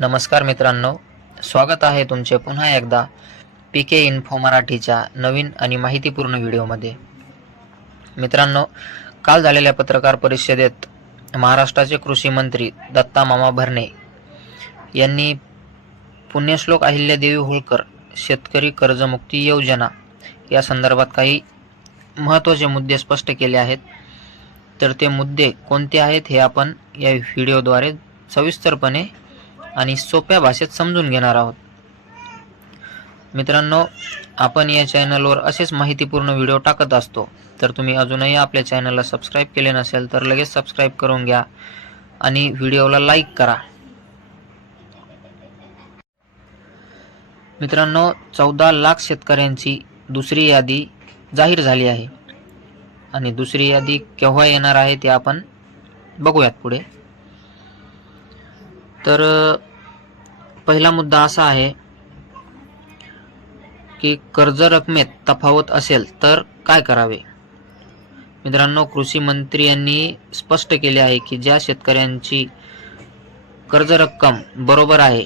नमस्कार मित्रांनो, स्वागत आहे तुमचे पुन्हा एकदा पीके इन्फो मराठीच्या नवीन आणि माहितीपूर्ण व्हिडिओमध्ये. मित्रांनो, काल झालेल्या पत्रकार परिषदेत महाराष्ट्राचे कृषी मंत्री दत्ता मामा भरणे यांनी पुण्यश्लोक अहिल्यादेवी होळकर शेतकरी कर्जमुक्ती योजना या संदर्भात काही महत्त्वाचे मुद्दे स्पष्ट केले आहेत. तर ते मुद्दे कोणते आहेत हे आपण या व्हिडिओद्वारे सविस्तरपणे आणि सोप्या भाषेत समजून घेणार आहोत. मित्रांनो, आपण या चॅनलवर असेच माहितीपूर्ण व्हिडिओ टाकत असतो. तर तुम्ही अजूनही आपल्या चॅनलला सबस्क्राईब केले नसेल तर लगेच सबस्क्राईब करून घ्या आणि व्हिडिओला लाईक करा. मित्रांनो, 14 लाख शेतकऱ्यांची दुसरी यादी जाहीर झाली आहे आणि दुसरी यादी केव्हा येणार आहे ते आपण बघूयात पुढे. तर पहिला मुद्दा असा आहे की कर्ज रकमेत तफावत असेल तर काय करावे. मित्रांनो, कृषी मंत्री यांनी स्पष्ट केले आहे की ज्या शेतकऱ्यांची कर्ज रक्कम बरोबर आहे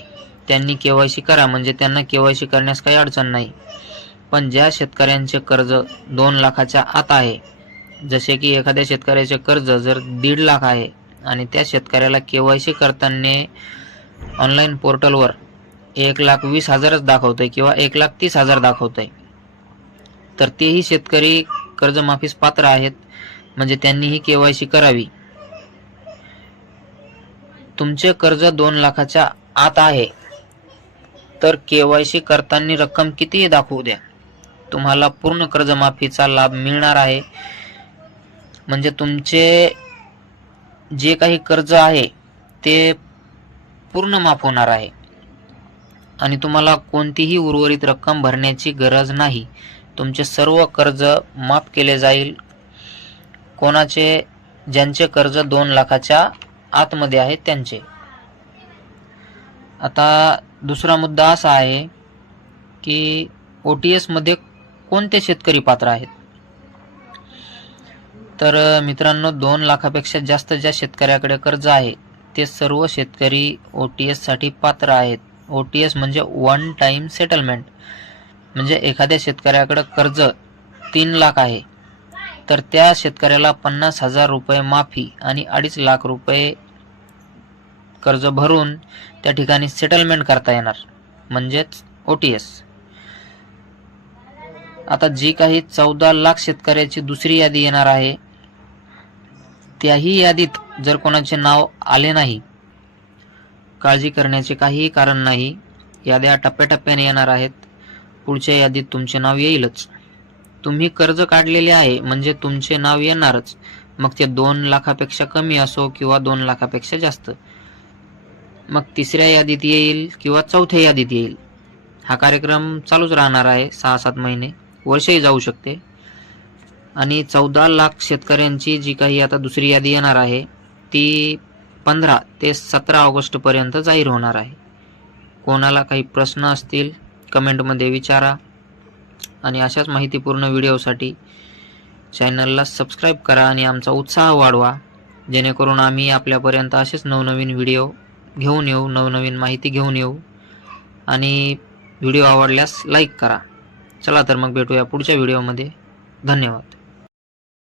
त्यांनी केवायसी करा, म्हणजे त्यांना केवायसी करण्यास काही अडचण नाही. पण ज्या शेतकऱ्यांचे कर्ज 2 लाखाच्या आत आहे, जसे की एखाद्या शेतकऱ्याचे कर्ज जर 1.5 लाख आहे आणि त्या शेतकऱ्याला केवायसी करताना ऑनलाईन पोर्टलवर 1,20,000च दाखवतंय किंवा 1,30,000 दाखवतंय, तर तेही शेतकरी कर्जमाफीस पात्र आहेत, म्हणजे त्यांनीही केवायसी करावी. तुमचे कर्ज 2 लाखाच्या आत आहे तर केवायसी करताना रक्कम कितीही दाखवू द्या, तुम्हाला पूर्ण कर्जमाफीचा लाभ मिळणार आहे. म्हणजे तुमचे जे काही कर्ज आहे ते पूर्ण माफ होणार आहे आणि तुम्हाला कोणतीही उर्वरित रक्कम भरण्याची गरज नाही. तुमचे सर्व कर्ज माफ केले जाईल. कोणाचे, ज्यांचे कर्ज 2 लाखाच्या आतमध्ये आहेत त्यांचे. आता दुसरा मुद्दा असा आहे की OTS मध्ये कोणते शेतकरी पात्र आहेत. तर मित्रांनो, 2 लाखापेक्षा जास्त ज्या शेतकऱ्याकडे कर्ज आहे ते सर्व शेतकरी OTS साठी पात्र आहेत. OTS म्हणजे वन टाइम सेटलमेंट. म्हणजे एखाद्या शेतकऱ्याकडे कर्ज 3 लाख आहे तर त्या शेतकऱ्याला 50,000 रुपये माफी आणि 2.5 लाख रुपये कर्ज भरून त्या ठिकाणी सेटलमेंट करता येणार, म्हणजेच OTS. आता जी काही 14 लाख शेतकऱ्याची दुसरी यादी येणार आहे, त्याही यादीत जर कोणाचे नाव आले नाही, काळजी करण्याचे काहीही कारण नाही. याद्या टप्प्याटप्प्याने येणार आहेत. पुढच्या यादीत तुमचे नाव येईलच. तुम्ही कर्ज काढलेले आहे म्हणजे तुमचे नाव येणारच, मग ते 2 लाखापेक्षा कमी असो किंवा 2 लाखापेक्षा जास्त. मग तिसऱ्या यादीत येईल किंवा चौथ्या यादीत येईल. हा कार्यक्रम चालूच राहणार आहे. 6-7 महिने, वर्षही जाऊ शकते. आणि 14 लाख शेतकऱ्यांची जी काही आता दुसरी यादी येणार आहे ती 15 ते 17 ऑगस्ट पर्यंत जाहीर होणार आहे. कोणाला काही प्रश्न असतील कमेंटमध्ये विचारा आणि अशाच माहितीपूर्ण व्हिडिओसाठी चॅनलला सबस्क्राईब करा आणि आमचा उत्साह वाढवा, जेणेकरून आम्ही आपल्यापर्यंत असेच नवनवीन व्हिडिओ घेऊन येऊ, नवनवीन माहिती घेऊन येऊ. आणि व्हिडिओ आवडल्यास लाईक करा. चला तर मग भेटूया पुढच्या व्हिडिओमध्ये. धन्यवाद.